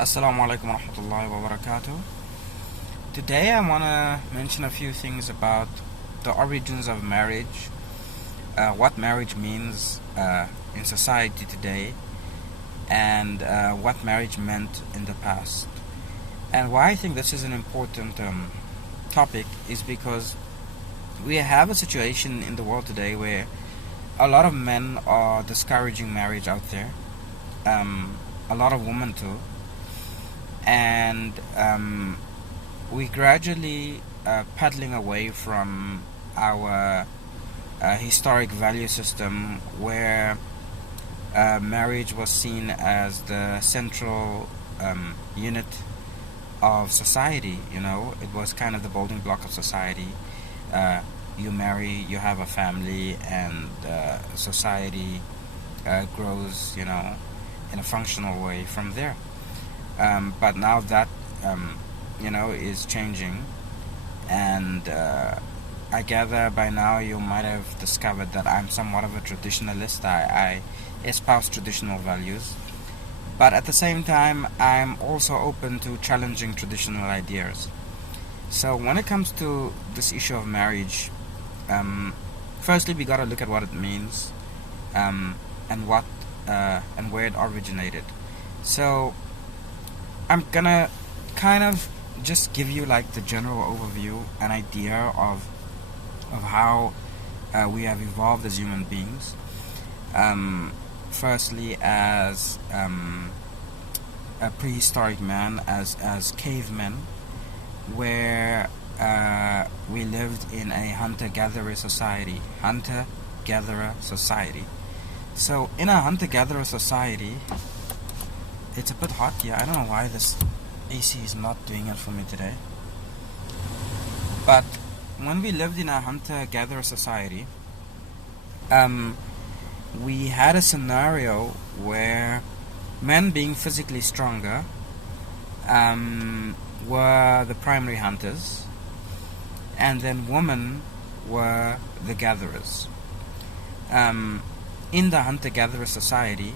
Assalamu alaikum wa rahmatullahi wa barakatuh. Today I want to mention a few things about the origins of marriage, what marriage means in society today, and what marriage meant in the past. And why I think this is an important topic is because we have a situation in the world today where a lot of men are discouraging marriage out there, a lot of women too, and we gradually paddling away from our historic value system where marriage was seen as the central unit of society. It was kind of the building block of society. You marry, you have a family, and society grows, in a functional way from there. But now that is changing, and I gather by now you might have discovered that I'm somewhat of a traditionalist. I espouse traditional values, but at the same time I'm also open to challenging traditional ideas. So when it comes to this issue of marriage, firstly we got to look at what it means, and what and where it originated. So I'm gonna kind of just give you like the general overview, an idea of how we have evolved as human beings. Firstly, as a prehistoric man, as cavemen, where we lived in a hunter-gatherer society. Hunter-gatherer society. So in a hunter-gatherer society, it's a bit hot here. I don't know why this AC is not doing it for me today. But when we lived in a hunter-gatherer society, we had a scenario where men, being physically stronger, were the primary hunters, and then women were the gatherers. In the hunter-gatherer society,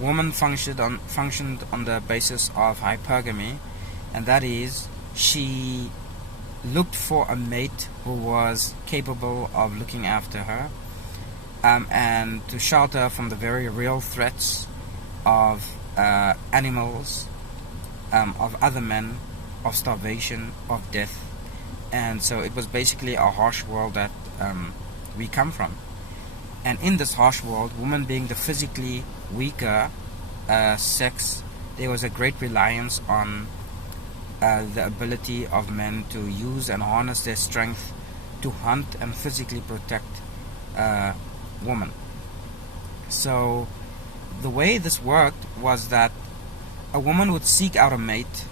woman functioned on the basis of hypergamy, and that is, she looked for a mate who was capable of looking after her, and to shelter from the very real threats of animals, of other men, of starvation, of death. And so it was basically a harsh world that we come from. And in this harsh world, women being the physically weaker sex, there was a great reliance on the ability of men to use and harness their strength to hunt and physically protect women. So the way this worked was that a woman would seek out a mate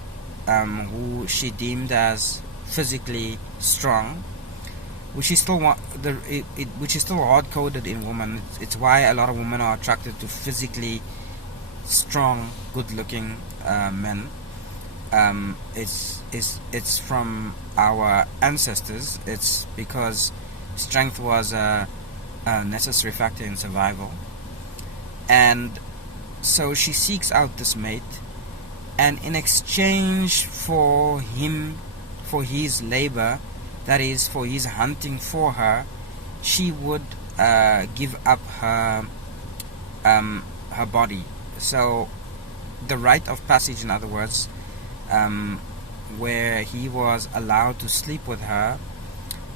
who she deemed as physically strong, which is still which is still hard coded in women. It's why a lot of women are attracted to physically strong, good looking men. It's from our ancestors. It's because strength was a necessary factor in survival, and so she seeks out this mate, and in exchange for his labor, that is, for his hunting for her, she would give up her body. So the rite of passage, in other words, where he was allowed to sleep with her,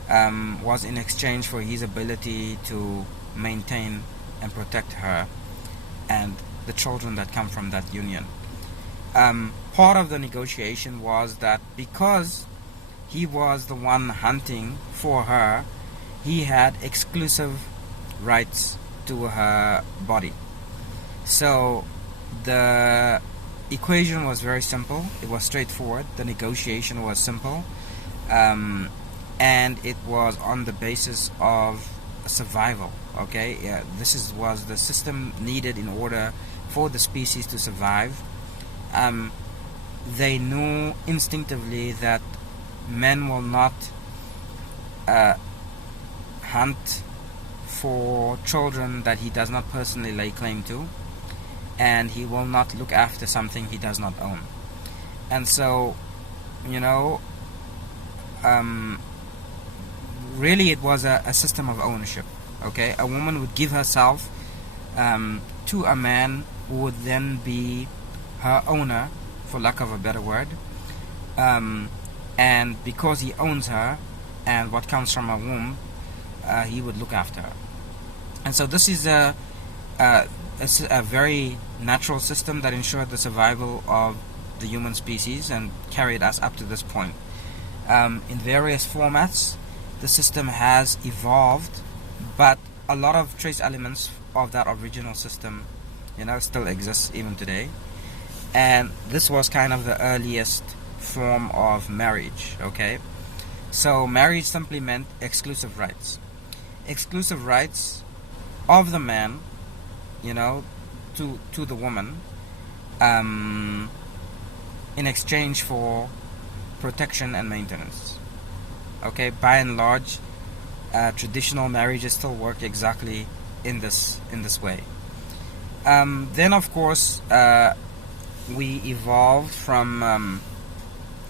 was in exchange for his ability to maintain and protect her and the children that come from that union. Part of the negotiation was that because he was the one hunting for her, he had exclusive rights to her body. So the equation was very simple. It was straightforward. The negotiation was simple, and it was on the basis of survival. Okay, was the system needed in order for the species to survive. They knew instinctively that men will not hunt for children that he does not personally lay claim to. and he will not look after something he does not own. And so, you know, really it was a system of ownership. Okay, a woman would give herself to a man who would then be her owner, for lack of a better word, and because he owns her and what comes from her womb, he would look after her. And so this is a very natural system that ensured the survival of the human species and carried us up to this point. In various formats, the system has evolved, but a lot of trace elements of that original system, still exists even today. And this was kind of the earliest form of marriage, okay? So marriage simply meant exclusive rights. Exclusive rights of the man, to the woman, in exchange for protection and maintenance. Okay, by and large, traditional marriages still work exactly in this way. Then, of course, we evolved from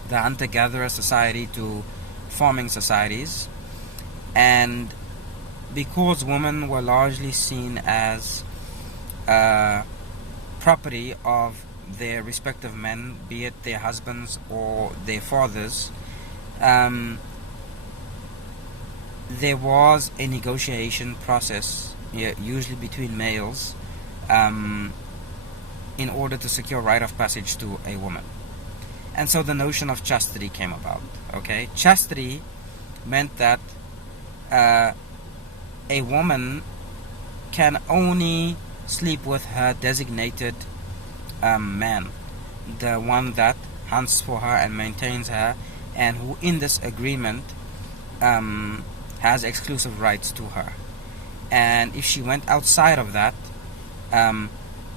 the hunter-gatherer society to farming societies, and because women were largely seen as property of their respective men, be it their husbands or their fathers, there was a negotiation process, usually between males, in order to secure right of passage to a woman. And so the notion of chastity came about. Okay, chastity meant that a woman can only sleep with her designated man, the one that hunts for her and maintains her, and who in this agreement has exclusive rights to her. And if she went outside of that,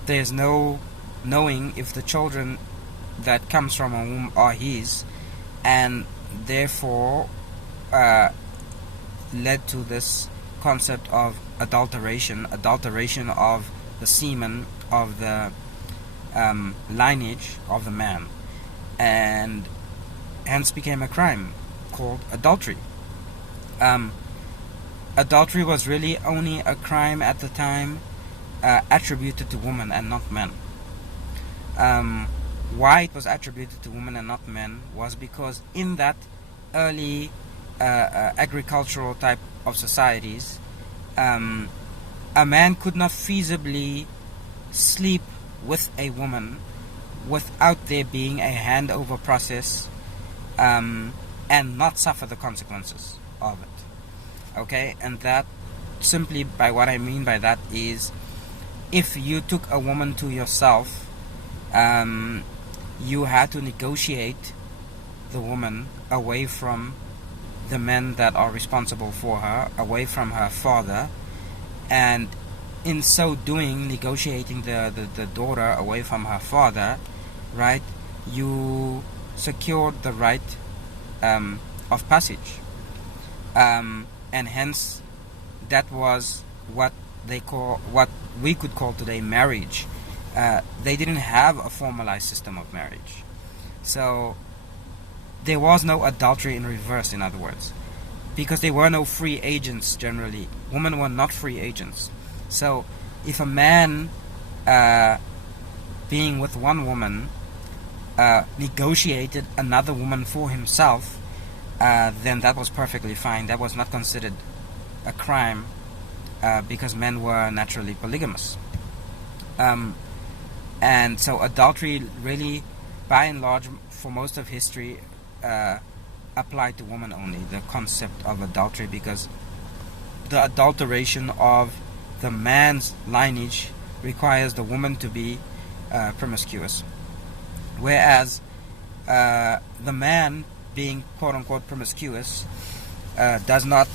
there's no knowing if the children that comes from a womb are his, and therefore led to this concept of adulteration of the semen of the lineage of the man, and hence became a crime called adultery. Adultery was really only a crime at the time attributed to women and not men. Why it was attributed to women and not men was because in that early agricultural type of societies, a man could not feasibly sleep with a woman without there being a handover process and not suffer the consequences of it. Okay, and that simply, by what I mean by that is, if you took a woman to yourself, you had to negotiate the woman away from the men that are responsible for her, away from her father, and in so doing, negotiating the daughter away from her father, right, you secured the right of passage, and hence that was what we could call today marriage. They didn't have a formalized system of marriage, so there was no adultery in reverse, in other words, because there were no free agents. Generally, women were not free agents. So if a man being with one woman negotiated another woman for himself, then that was perfectly fine. That was not considered a crime, because men were naturally polygamous. And so adultery really, by and large, for most of history, applied to women only, the concept of adultery, because the adulteration of the man's lineage requires the woman to be promiscuous, whereas the man being quote-unquote promiscuous does not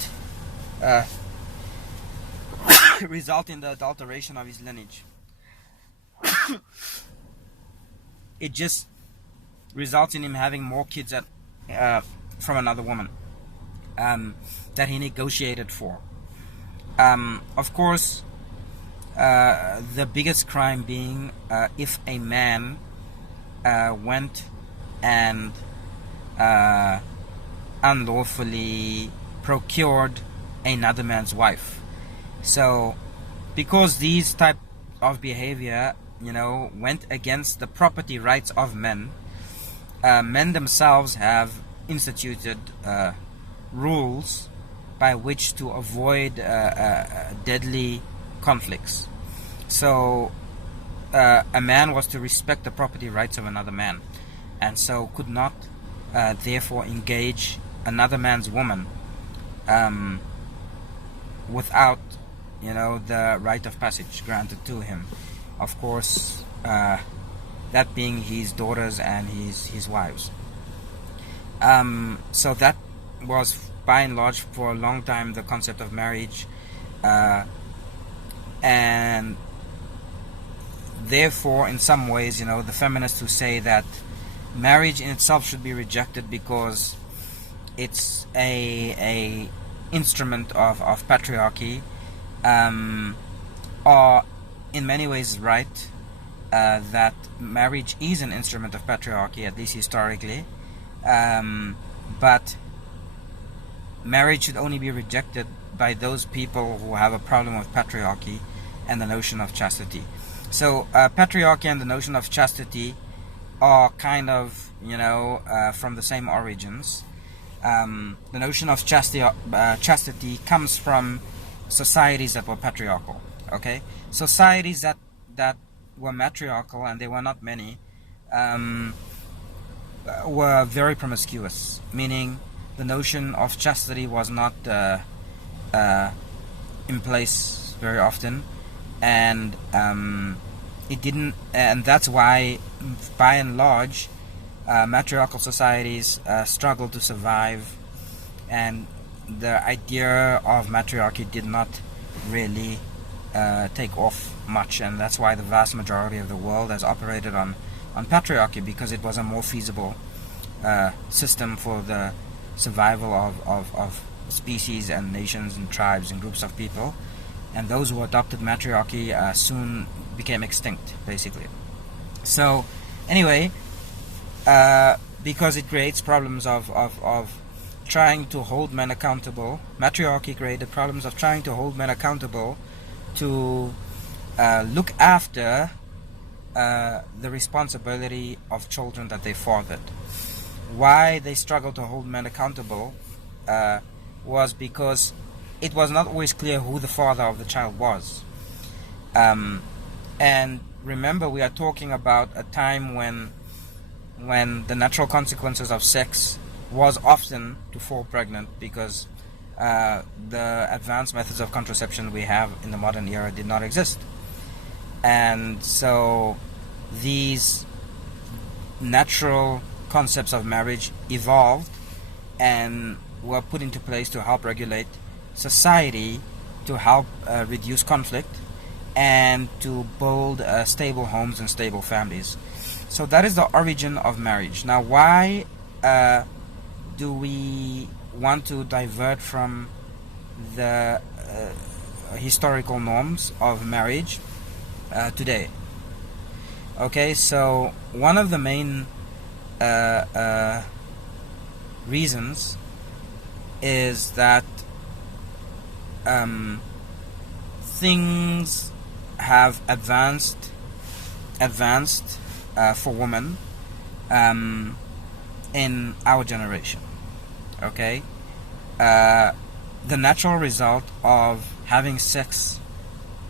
result in the adulteration of his lineage. It just results in him having more kids from another woman that he negotiated for. Of course, The biggest crime being if a man went and unlawfully procured another man's wife. So, because these type of behavior, went against the property rights of men, men themselves have instituted rules by which to avoid deadly conflicts. So, a man was to respect the property rights of another man, and so could not therefore engage another man's woman without the rite of passage granted to him. Of course, that being his daughters and his wives. So that was by and large for a long time the concept of marriage, and therefore in some ways, the feminists who say that marriage in itself should be rejected because it's a instrument of patriarchy, are in many ways right, that marriage is an instrument of patriarchy, at least historically, but marriage should only be rejected by those people who have a problem with patriarchy and the notion of chastity. So patriarchy and the notion of chastity are kind of, from the same origins. The notion of chastity comes from societies that were patriarchal. Okay, societies that were matriarchal, and there were not many, were very promiscuous, meaning the notion of chastity was not in place very often, and it didn't, and that's why, by and large, matriarchal societies struggled to survive, and the idea of matriarchy did not really take off much, and that's why the vast majority of the world has operated on patriarchy, because it was a more feasible system for the survival of species and nations and tribes and groups of people, and those who adopted matriarchy soon became extinct, basically. So anyway, because it creates problems of trying to hold men accountable, matriarchy created problems of trying to hold men accountable to look after the responsibility of children that they fathered. Why they struggled to hold men accountable was because it was not always clear who the father of the child was. And remember, we are talking about a time when the natural consequences of sex was often to fall pregnant, because the advanced methods of contraception we have in the modern era did not exist. And so these natural concepts of marriage evolved and were put into place to help regulate society, to help reduce conflict, and to build stable homes and stable families. So that is the origin of marriage. Now, why do we want to divert from the historical norms of marriage today? Okay, so one of the main reasons is that things have advanced for women in our generation. Okay, the natural result of having sex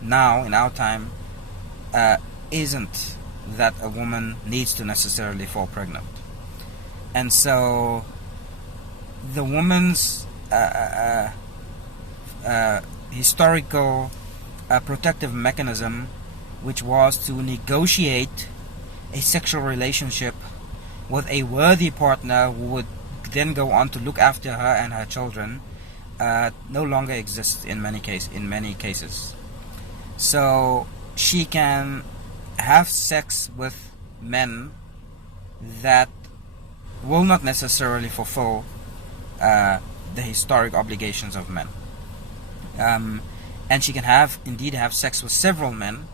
now in our time isn't that a woman needs to necessarily fall pregnant, and so the woman's historical protective mechanism, which was to negotiate a sexual relationship with a worthy partner who would then go on to look after her and her children, no longer exists in many cases. So she can have sex with men that will not necessarily fulfill the historic obligations of men. and she can indeed have sex with several men,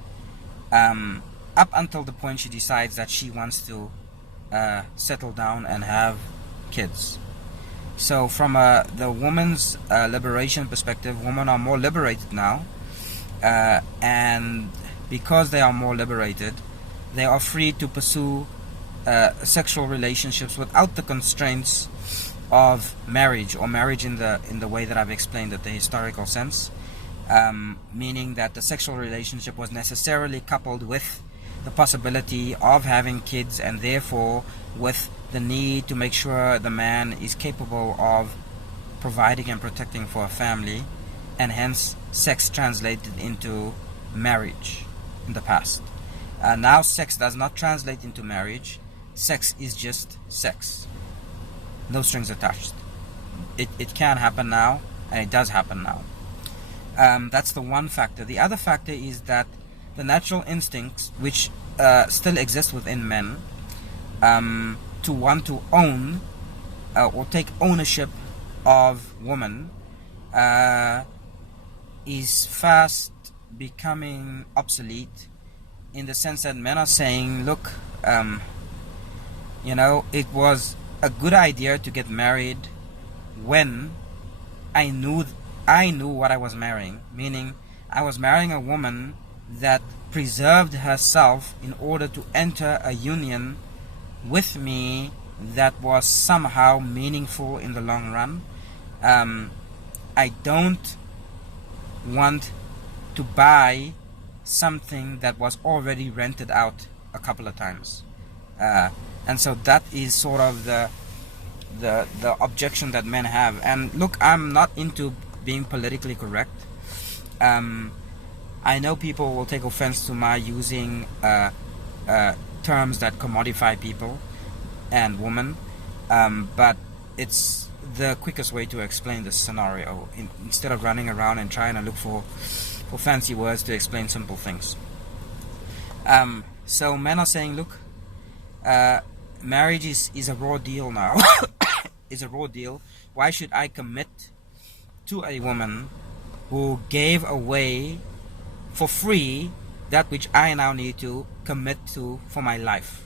up until the point she decides that she wants to settle down and have kids. So from the woman's liberation perspective, women are more liberated now, and because they are more liberated, they are free to pursue sexual relationships without the constraints of marriage, or marriage in the way that I've explained it, the historical sense, meaning that the sexual relationship was necessarily coupled with the possibility of having kids, and therefore with the need to make sure the man is capable of providing and protecting for a family, and hence sex translated into marriage in the past. Now sex does not translate into marriage. Sex is just sex, no strings attached. It can happen now, and it does happen now. That's the one factor. The other factor is that the natural instincts, which still exist within men, to want to own or take ownership of women, is fast becoming obsolete, in the sense that men are saying, look, it was a good idea to get married when I knew what I was marrying, meaning I was marrying a woman that preserved herself in order to enter a union with me that was somehow meaningful in the long run. I don't want to buy something that was already rented out a couple of times, and so that is sort of the objection that men have. And look, I'm not into being politically correct. I know people will take offense to my using terms that commodify people and women, but it's the quickest way to explain this scenario, instead of running around and trying to look for fancy words to explain simple things. So men are saying, look, marriage is a raw deal now. Is a raw deal. Why should I commit to a woman who gave away for free that which I now need to commit to for my life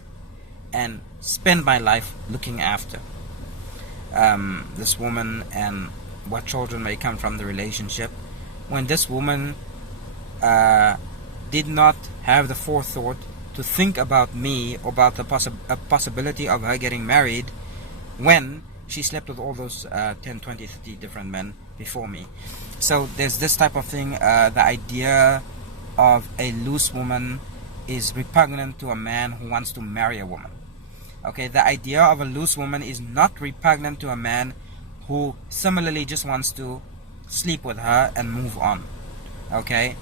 and spend my life looking after this woman and what children may come from the relationship, when this woman did not have the forethought to think about me, about the possibility of her getting married, when she slept with all those 10, 20, 30 different men before me. So there's this type of thing. The idea of a loose woman is repugnant to a man who wants to marry a woman. Okay, the idea of a loose woman is not repugnant to a man who similarly just wants to sleep with her and move on. Okay,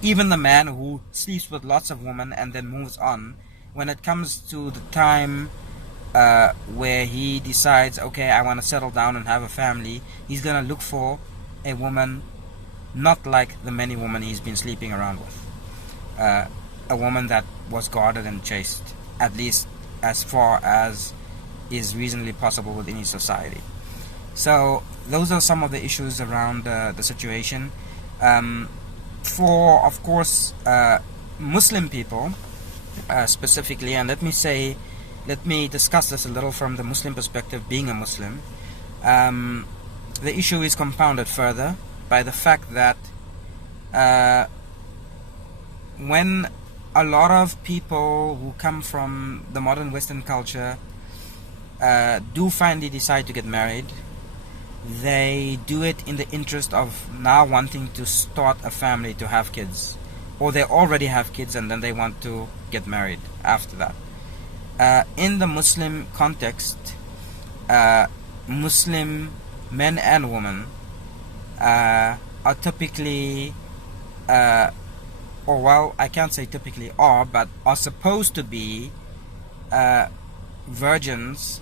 even the man who sleeps with lots of women and then moves on, when it comes to the time where he decides, okay, I want to settle down and have a family, he's going to look for a woman not like the many women he's been sleeping around with. A woman that was guarded and chaste, at least as far as is reasonably possible within his society. So those are some of the issues around the situation. For, of course, Muslim people specifically, and let me discuss this a little from the Muslim perspective, being a Muslim. The issue is compounded further by the fact that when a lot of people who come from the modern Western culture do finally decide to get married, they do it in the interest of now wanting to start a family, to have kids, or they already have kids and then they want to get married after that. In the Muslim context, Muslim men and women are typically, or well, I can't say typically are, but are supposed to be virgins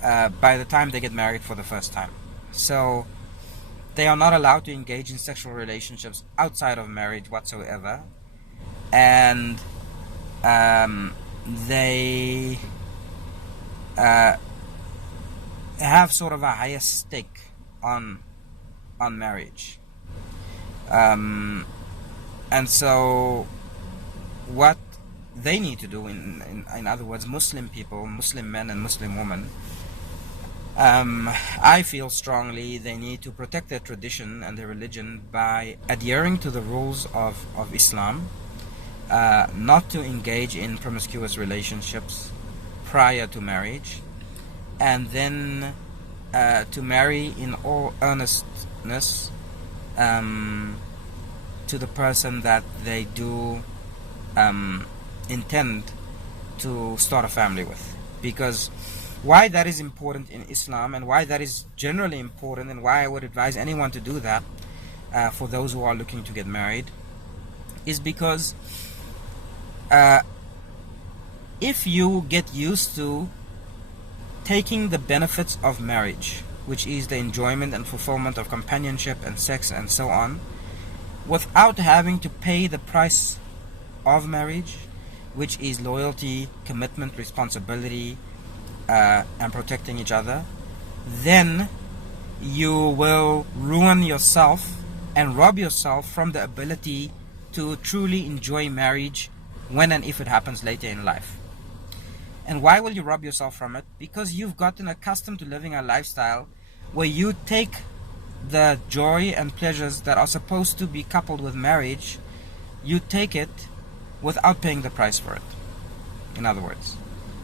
by the time they get married for the first time. So they are not allowed to engage in sexual relationships outside of marriage whatsoever, and they have sort of a higher stake on marriage. Um, and so what they need to do, in other words, Muslim people, Muslim men and Muslim women, I feel strongly they need to protect their tradition and their religion by adhering to the rules of Islam, not to engage in promiscuous relationships prior to marriage, and then to marry in all earnestness to the person that they do intend to start a family with. Because why that is important in Islam, and why that is generally important, and why I would advise anyone to do that for those who are looking to get married, is because if you get used to taking the benefits of marriage, which is the enjoyment and fulfillment of companionship and sex and so on, without having to pay the price of marriage, which is loyalty, commitment, responsibility, and protecting each other, then you will ruin yourself and rob yourself from the ability to truly enjoy marriage when and if it happens later in life. And why will you rob yourself from it? Because you've gotten accustomed to living a lifestyle where you take the joy and pleasures that are supposed to be coupled with marriage, you take it without paying the price for it. In other words,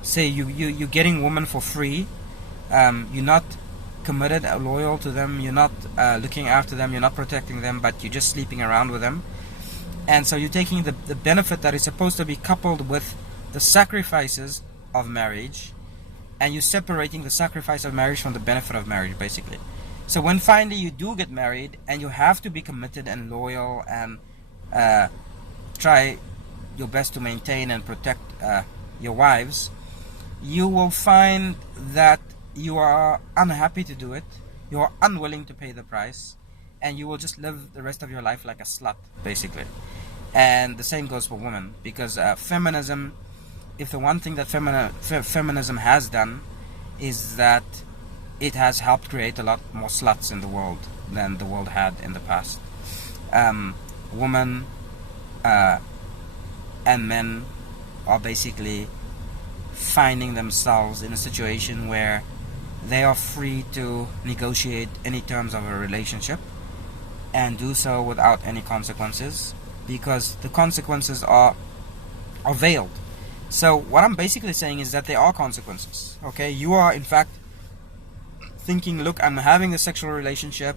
say you're getting women for free, you're not committed or loyal to them, you're not looking after them, you're not protecting them, but you're just sleeping around with them. And so you're taking the benefit that is supposed to be coupled with the sacrifices of marriage, and you're separating the sacrifice of marriage from the benefit of marriage, basically. So when finally you do get married and you have to be committed and loyal and try your best to maintain and protect your wives, you will find that you are unhappy to do it, you are unwilling to pay the price, and you will just live the rest of your life like a slut, basically. And the same goes for women, because feminism, if the one thing that feminism has done is that it has helped create a lot more sluts in the world than the world had in the past. Women and men are basically finding themselves in a situation where they are free to negotiate any terms of a relationship and do so without any consequences, because the consequences are veiled. So what I'm basically saying is that there are consequences. Okay, you are in fact thinking, look, I'm having a sexual relationship,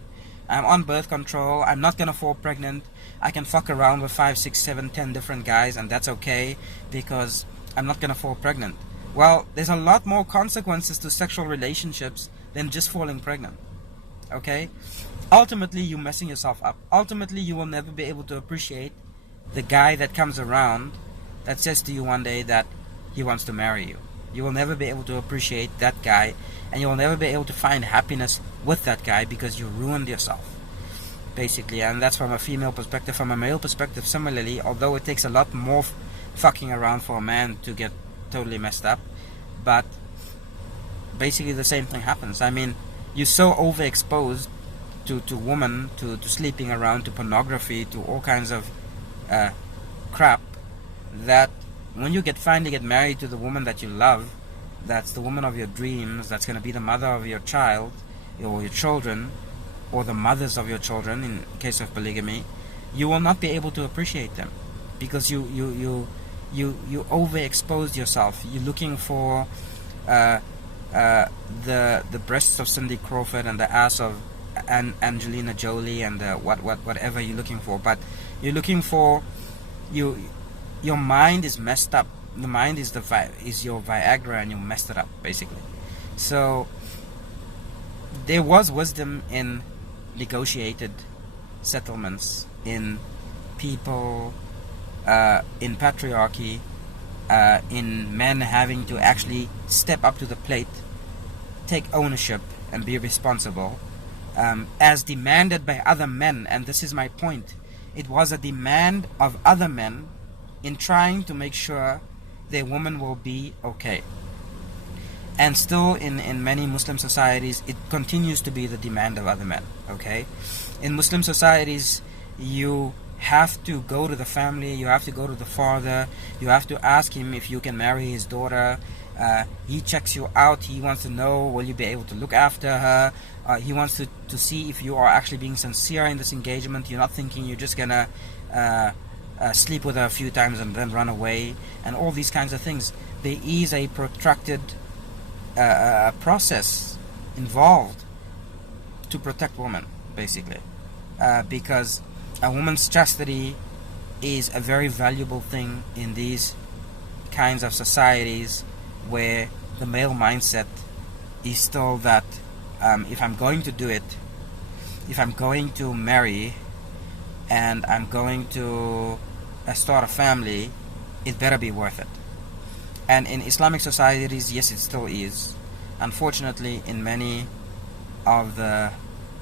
I'm on birth control, I'm not gonna fall pregnant, I can fuck around with 5, 6, 7, 10 different guys, and that's okay because I'm not gonna fall pregnant. Well, there's a lot more consequences to sexual relationships than just falling pregnant. Okay? Ultimately, you're messing yourself up. Ultimately, you will never be able to appreciate the guy that comes around that says to you one day that he wants to marry you. You will never be able to appreciate that guy, and you will never be able to find happiness with that guy because you ruined yourself, basically. And that's from a female perspective. From a male perspective, similarly, although it takes a lot more fucking around for a man to get totally messed up, but basically the same thing happens. I mean, you're so overexposed to women, to sleeping around, to pornography, to all kinds of crap, that when you finally get married to the woman that you love, that's the woman of your dreams, that's going to be the mother of your child or your children, or the mothers of your children in case of polygamy, you will not be able to appreciate them because you overexposed yourself. You're looking for the breasts of Cindy Crawford and the ass of Angelina Jolie and whatever you're looking for, but you're looking for your mind is messed up. The mind is your Viagra, and you messed it up, basically. So there was wisdom in negotiated settlements, in people, in patriarchy, in men having to actually step up to the plate, take ownership, and be responsible, as demanded by other men. And this is my point. It was a demand of other men in trying to make sure their woman will be okay. And still in many Muslim societies, it continues to be the demand of other men. Okay, in Muslim societies, You have to go to the family, you have to go to the father, you have to ask him if you can marry his daughter. He checks you out, he wants to know, will you be able to look after her? He wants to see if you are actually being sincere in this engagement. You're not thinking you're just gonna sleep with her a few times and then run away, and all these kinds of things. There is a protracted process involved to protect women, basically, because a woman's chastity is a very valuable thing in these kinds of societies where the male mindset is still that if I'm going to do it, if I'm going to marry and I'm going to start a family, it better be worth it. And in Islamic societies, yes, it still is. Unfortunately, in many of the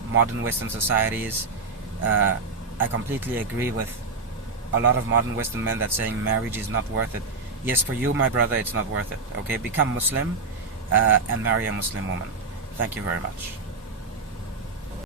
modern Western societies, I completely agree with a lot of modern Western men that saying marriage is not worth it. Yes, for you, my brother, it's not worth it. Okay, become Muslim and marry a Muslim woman. Thank you very much.